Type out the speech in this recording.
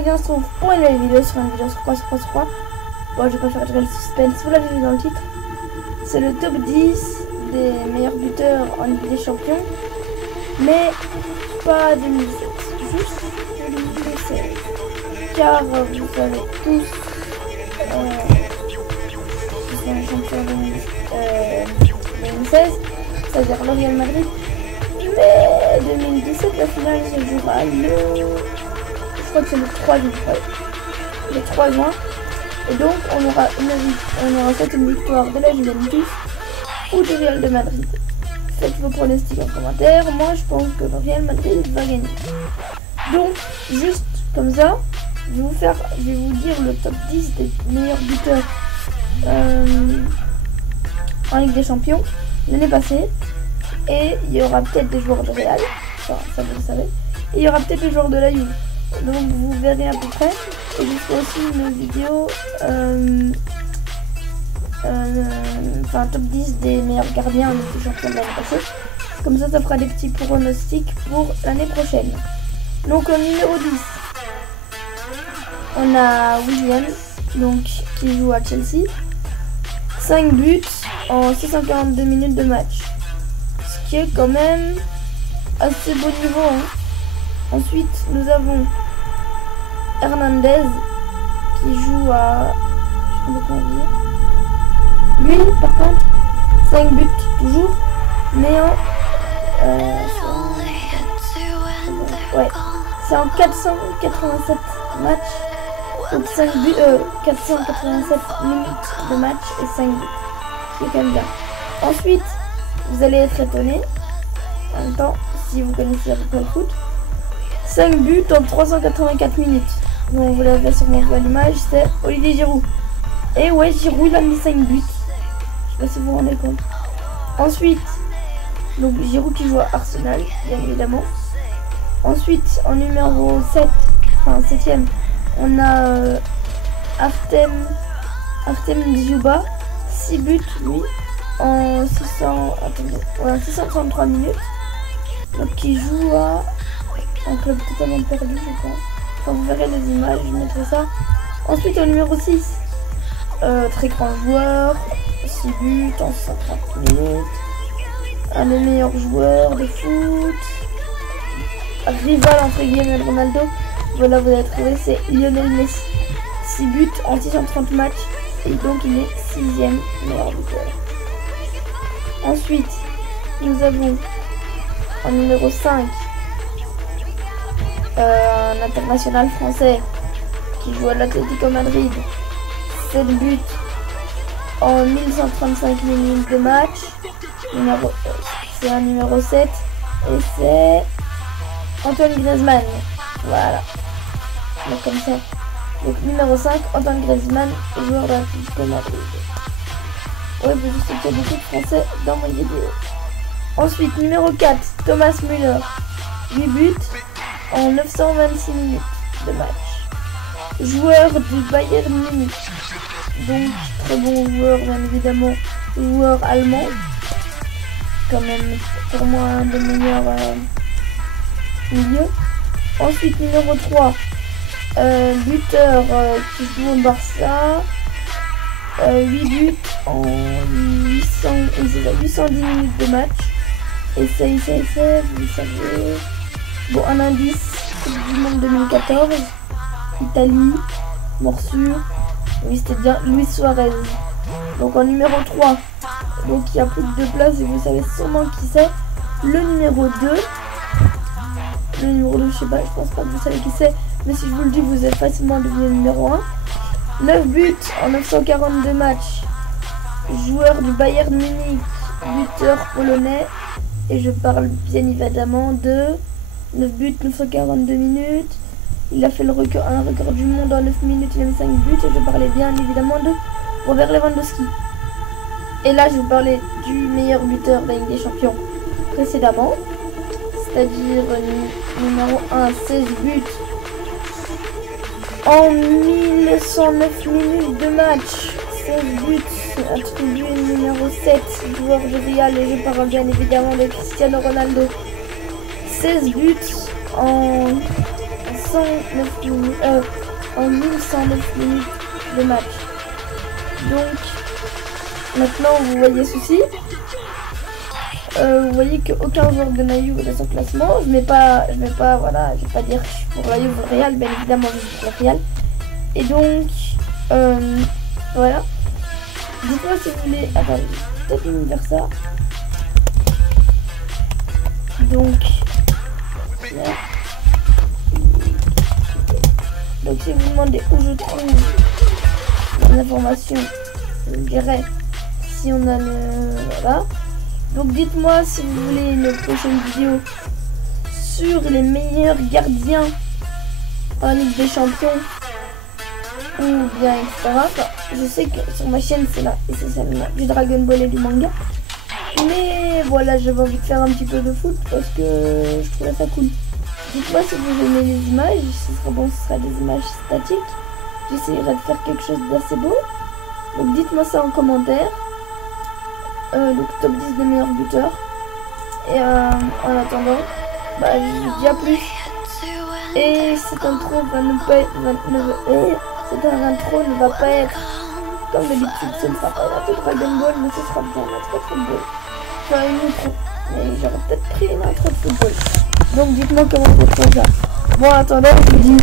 quoi qu'il en se trouve pour une nouvelle vidéo sur une vidéo sur 3 sur 3 sur 3. Bon, je vais pas faire le suspense, vous l'avez vu dans le titre. C'est le top 10 des meilleurs buteurs en Ligue des Champions, mais pas 2017, juste 2016. Car vous savez tous qui sont les champions 2016, c'est-à-dire le Real Madrid. Mais 2017, la finale se jouera je crois que c'est le 3 juin. Le 3 juin. Et donc on aura fait une victoire de la Juventus ou du Real de Madrid. Faites vos pronostics en commentaire. Moi je pense que le Real Madrid va gagner. Donc juste comme ça, je vais vous dire le top 10 des meilleurs buteurs en Ligue des Champions l'année passée. Et il y aura peut-être des joueurs de Real, enfin, ça vous le savez. Et il y aura peut-être des joueurs de la Juve. Donc vous verrez à peu près. Et je ferai aussi une vidéo, enfin top 10 des meilleurs gardiens en Ligue des Champions de l'année passée. Comme ça, ça fera des petits pronostics pour l'année prochaine. Donc au numéro 10, on a William, donc qui joue à Chelsea. 5 buts en 642 minutes de match. Qui est quand même assez beau niveau. Hein. Ensuite, nous avons Hernandez qui joue à... Lui, par contre, 5 buts toujours, mais en... ouais, c'est en 487 matchs. Donc 5 buts, 487 minutes de match et 5 buts. C'est quand même bien. Ensuite, vous allez être étonné, en même temps, si vous connaissez à peu près le foot. 5 buts en 384 minutes. Donc vous l'avez sûrement vu à l'image, c'est Olivier Giroud. Et ouais, Giroud il a mis 5 buts. Je sais pas si vous vous rendez compte. Ensuite, donc Giroud qui joue à Arsenal, bien évidemment. Ensuite, en numéro 7, enfin 7ème, on a Artem Djouba, 6 buts lui. En 633 minutes, donc qui joue à un club totalement perdu, je pense. Enfin, vous verrez les images, je mettrai ça. Ensuite, au numéro 6, très grand joueur, 6 buts en 130 minutes, un des meilleurs joueurs de foot, rival entre guillemets de Ronaldo. Voilà, vous allez trouver, c'est Lionel Messi, 6 buts en 630 matchs, et donc il est 6ème meilleur buteur. Ensuite, nous avons en numéro 5 un international français qui joue à l'Atlético Madrid. 7 buts en 1135 minutes de match. C'est un numéro 7 et c'est Antoine Griezmann. Voilà. Donc comme ça. Donc numéro 5, Antoine Griezmann, joueur de l'Atlético Madrid. Ouais, je sais qu'il y a beaucoup de français dans mon vidéo. Ensuite, numéro 4, Thomas Müller. 8 buts en 926 minutes de match. Joueur du Bayern Munich. Donc, très bon joueur, bien évidemment. Joueur allemand. Quand même, pour moi, un des meilleurs milieux. Ensuite, numéro 3, buteur qui joue au Barça. 8 buts en 810 minutes de match. Et ça, vous savez. Bon, un indice, Coupe du Monde 2014, Italie, morsure. Oui, c'était bien Luis Suarez. Donc en numéro 3, donc il y a plus de 2 places et vous savez sûrement qui c'est. Le numéro 2. Le numéro 2, je sais pas, je pense pas que vous savez qui c'est. Mais si je vous le dis, vous êtes facilement devenu le numéro 1. 9 buts en 942 matchs. Joueur du Bayern Munich, buteur polonais. Et je parle bien évidemment de 9 buts, 942 minutes. Il a fait un record du monde en 9 minutes, il a mis 5 buts. Et je parlais bien évidemment de Robert Lewandowski. Et là, je vous parlais du meilleur buteur de la Ligue des Champions précédemment. C'est-à-dire numéro 1, 16 buts en 1109 minutes de match. 16 buts attribué numéro 7, joueur de Real, et je parle bien évidemment de Cristiano Ronaldo. 16 buts en 109 minutes, en 1109 minutes de match. Donc, maintenant, vous voyez ceci. Vous voyez qu'aucun joueur de la Juve est dans son classement. Je vais pas dire que je suis pour la Juve ou le Real, bien évidemment je suis pour le Real. Et donc, voilà. Dites-moi si vous voulez. Attendez, peut-être me faire ça. Donc, voilà. Donc si vous demandez où je trouve les informations, je vous dirai si on a le... Voilà. Donc dites-moi si vous voulez une prochaine vidéo sur les meilleurs gardiens en Ligue des Champions ou bien etc. Enfin, je sais que sur ma chaîne c'est là et c'est seulement du Dragon Ball et du manga. Mais voilà, j'avais envie de faire un petit peu de foot parce que je trouvais ça cool. Dites-moi si vous aimez les images, si ce serait bon, ce sera des images statiques. J'essaierai de faire quelque chose d'assez beau. Donc dites-moi ça en commentaire. Donc top 10 des meilleurs buteurs. Et en attendant, je vous dis à plus. Et cet intro ne va pas être comme d'habitude. Ce ne sera pas un peu Dragon Ball, mais ce sera bien un intro de football. Enfin une intro. Mais j'aurais peut-être pris une intro de football. Donc dites-moi comment vous trouvez ça. Bon, en attendant, je vous dis